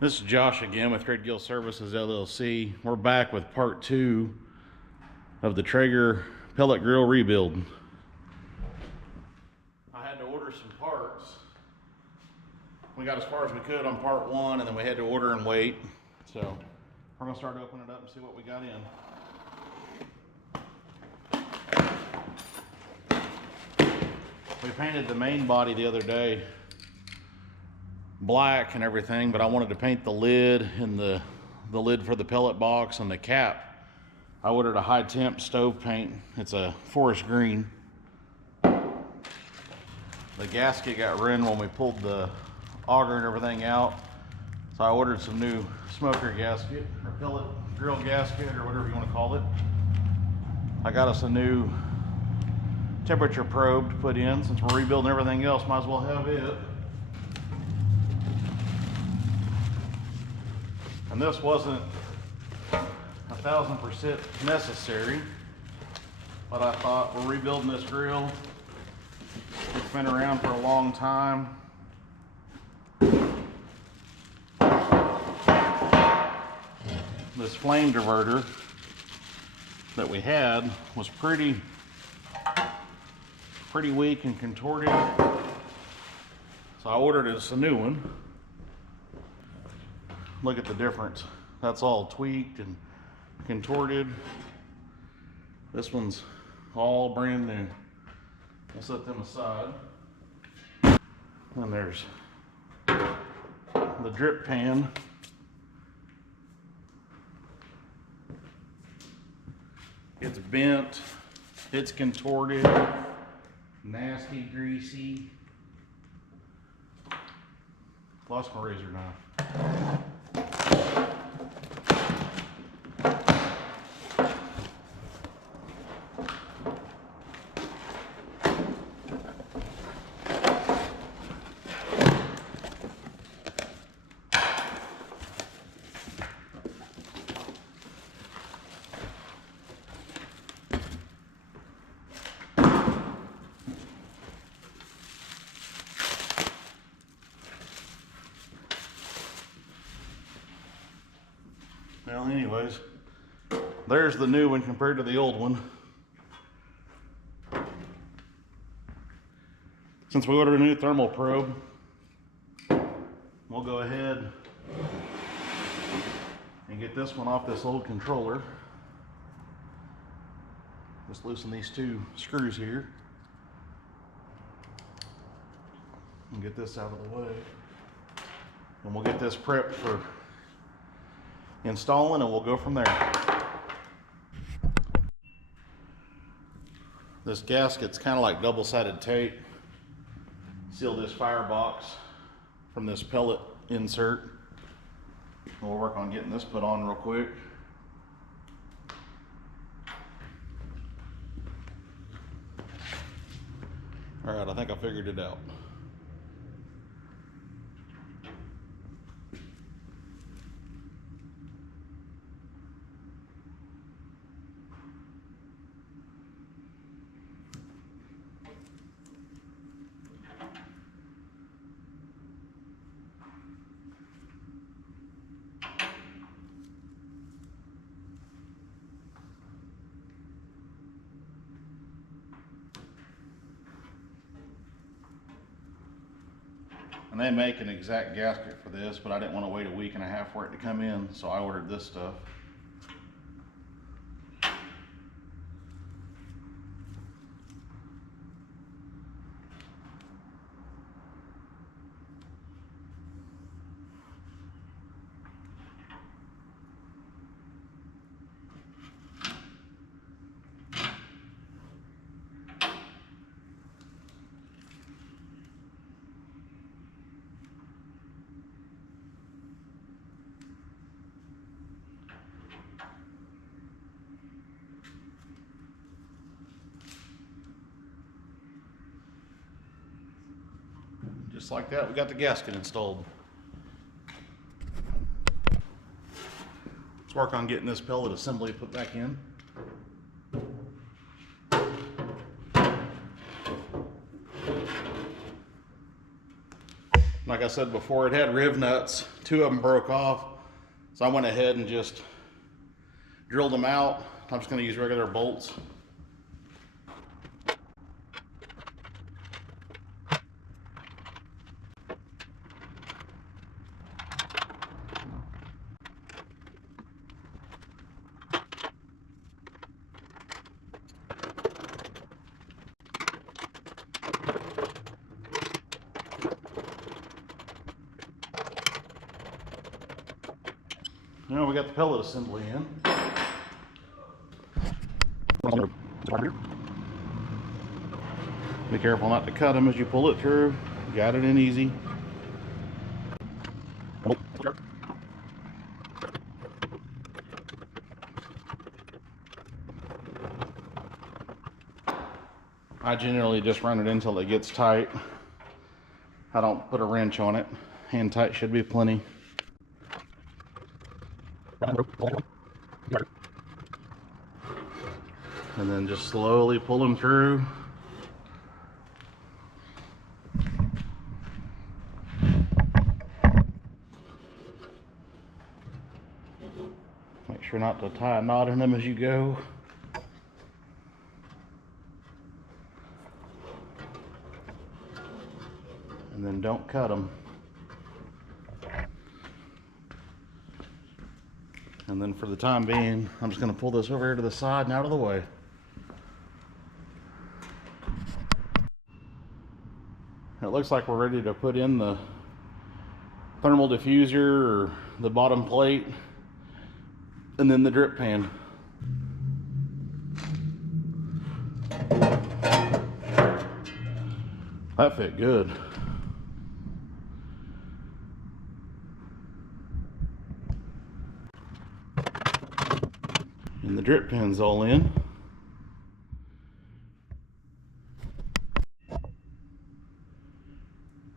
This is Josh again with Threadgills Services LLC. We're back with part 2 of the Traeger pellet grill rebuild. I had to order some parts. We got as far as we could on part 1 and then we had to order and wait. So we're gonna start opening it up and see what we got in. We painted the main body the other day black and everything, but I wanted to paint the lid and the lid for the pellet box and the cap. I ordered a high temp stove paint. It's a forest green. The gasket got ruined when we pulled the auger and everything out, so I ordered some new smoker gasket or pellet grill gasket or whatever you want to call it. I got us a new temperature probe to put in. Since we're rebuilding everything else, might as well have it. And this wasn't 1000% necessary, but I thought we're rebuilding this grill. It's been around for a long time. This flame diverter that we had was pretty weak and contorted, so I ordered us a new one. Look at the difference. That's all tweaked and contorted. This one's all brand new. I'll set them aside. Then there's the drip pan. It's bent, it's contorted, nasty, greasy. Lost my razor knife. Well, anyways, there's the new one compared to the old one. Since we ordered a new thermal probe, we'll go ahead and get this one off this old controller. Just loosen these two screws here and get this out of the way. And we'll get this prepped for installing, and we'll go from there. This gasket's kind of like double-sided tape. Seal this firebox from this pellet insert. We'll work on getting this put on real quick. All right, I think I figured it out. And they make an exact gasket for this, but I didn't want to wait a week and a half for it to come in, so I ordered this stuff. Just like that, we got the gasket installed. Let's work on getting this pellet assembly put back in. Like I said before, it had riv nuts. 2 of them broke off. So I went ahead and just drilled them out. I'm just going to use regular bolts. Now we got the pellet assembly in. Be careful not to cut them as you pull it through. Got it in easy. I generally just run it until it gets tight. I don't put a wrench on it. Hand tight should be plenty. And then just slowly pull them through. Make sure not to tie a knot in them as you go. And then don't cut them. And then for the time being, I'm just going to pull this over here to the side and out of the way. It looks like we're ready to put in the thermal diffuser or the bottom plate and then the drip pan. That fit good. And the drip pin's all in.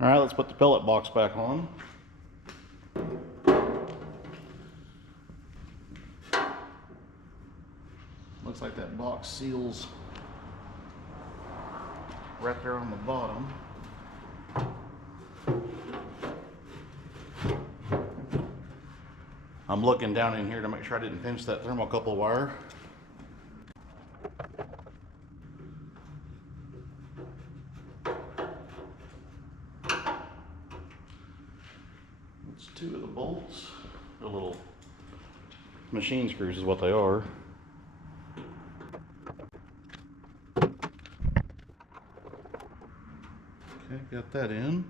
All right, let's put the pellet box back on. Looks like that box seals right there on the bottom. I'm looking down in here to make sure I didn't pinch that thermocouple wire. It's 2 of the bolts. They're little machine screws is what they are. Okay, got that in.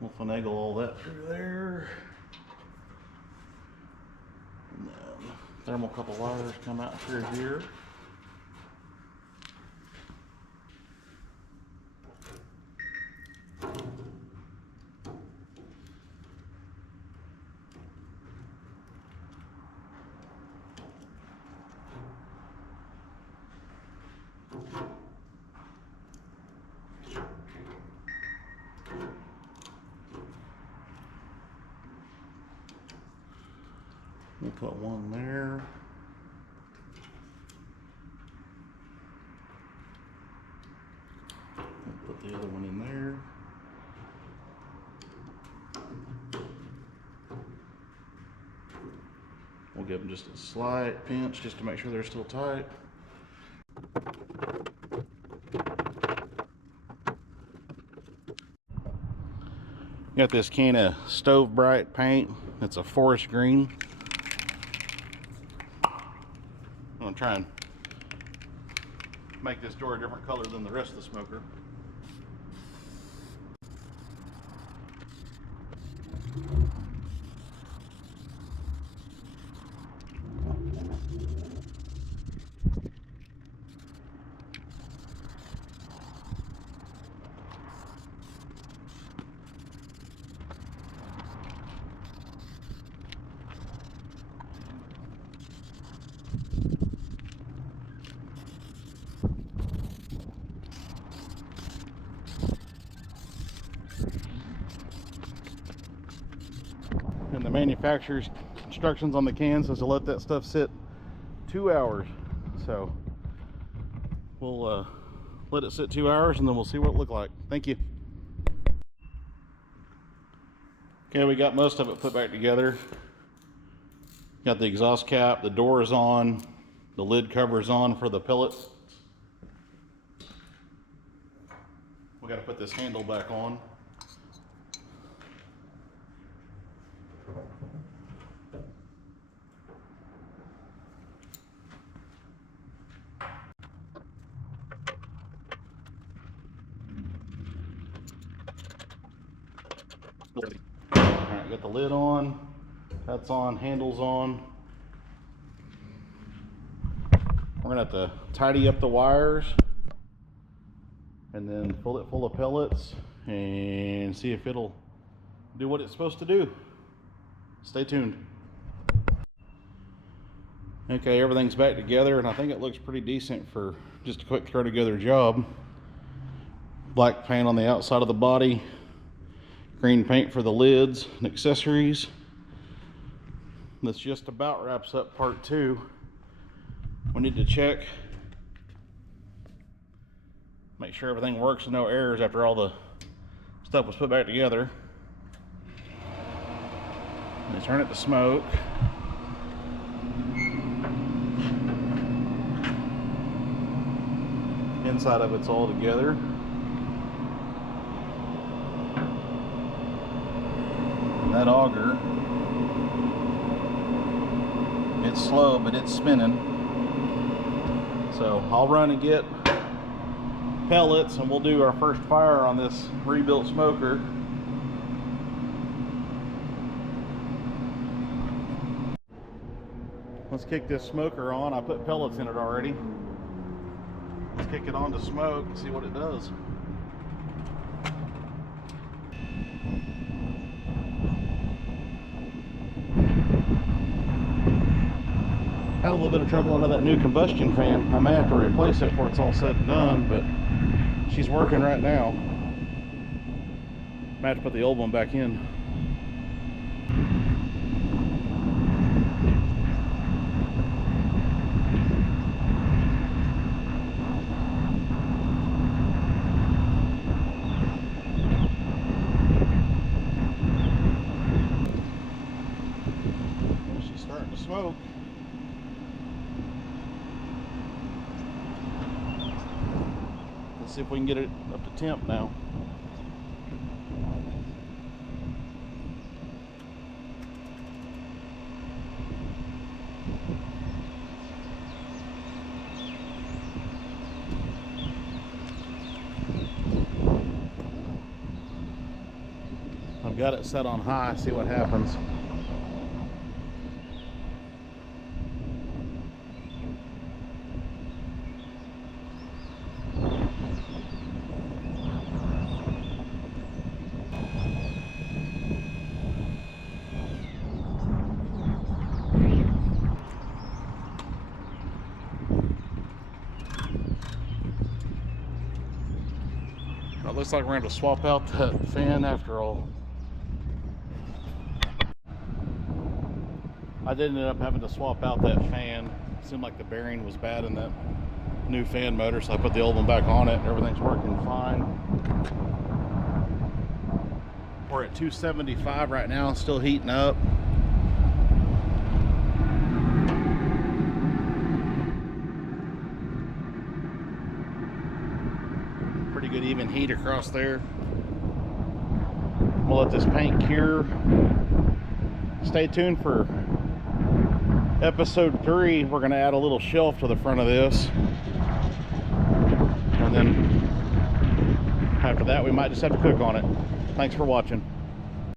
We'll finagle all that through there. And then thermocouple wires come out through here. We'll put one there. We'll put the other one in there. We'll give them just a slight pinch just to make sure they're still tight. Got this can of Stove Bright paint. It's a forest green. I'm gonna try and make this door a different color than the rest of the smoker. the manufacturer's instructions on the can says to let that stuff sit 2 hours. So we'll let it sit 2 hours and then we'll see what it looks like. Thank you. Okay, we got most of it put back together. Got the exhaust cap, the door is on, the lid cover is on for the pellets. We got to put this handle back on. Alright, got the lid on, that's on, handle's on. We're gonna have to tidy up the wires and then fill it full of pellets and see if it'll do what it's supposed to do. Stay tuned. Okay, everything's back together and I think it looks pretty decent for just a quick throw together job. Black paint on the outside of the body, green paint for the lids and accessories. This just about wraps up part 2. We need to check, make sure everything works and no errors after all the stuff was put back together. And turn it to smoke. Inside of it's all together. And that auger, it's slow, but it's spinning. So I'll run and get pellets and we'll do our first fire on this rebuilt smoker. Let's kick this smoker on. I put pellets in it already. Let's kick it on to smoke and see what it does. Had a little bit of trouble under that new combustion fan. I may have to replace it before it's all said and done, but she's working right now. Might have to put the old one back in. She's starting to smoke. See if we can get it up to temp now. I've got it set on high, see what happens. It looks like we're going to swap out that fan after all. I did end up having to swap out that fan. It seemed like the bearing was bad in that new fan motor, so I put the old one back on it. Everything's working fine. We're at 275 right now, still heating up. Pretty good even heat across there. We'll let this paint cure. Stay tuned for episode 3. We're going to add a little shelf to the front of this, and then after that we might just have to cook on it. Thanks for watching.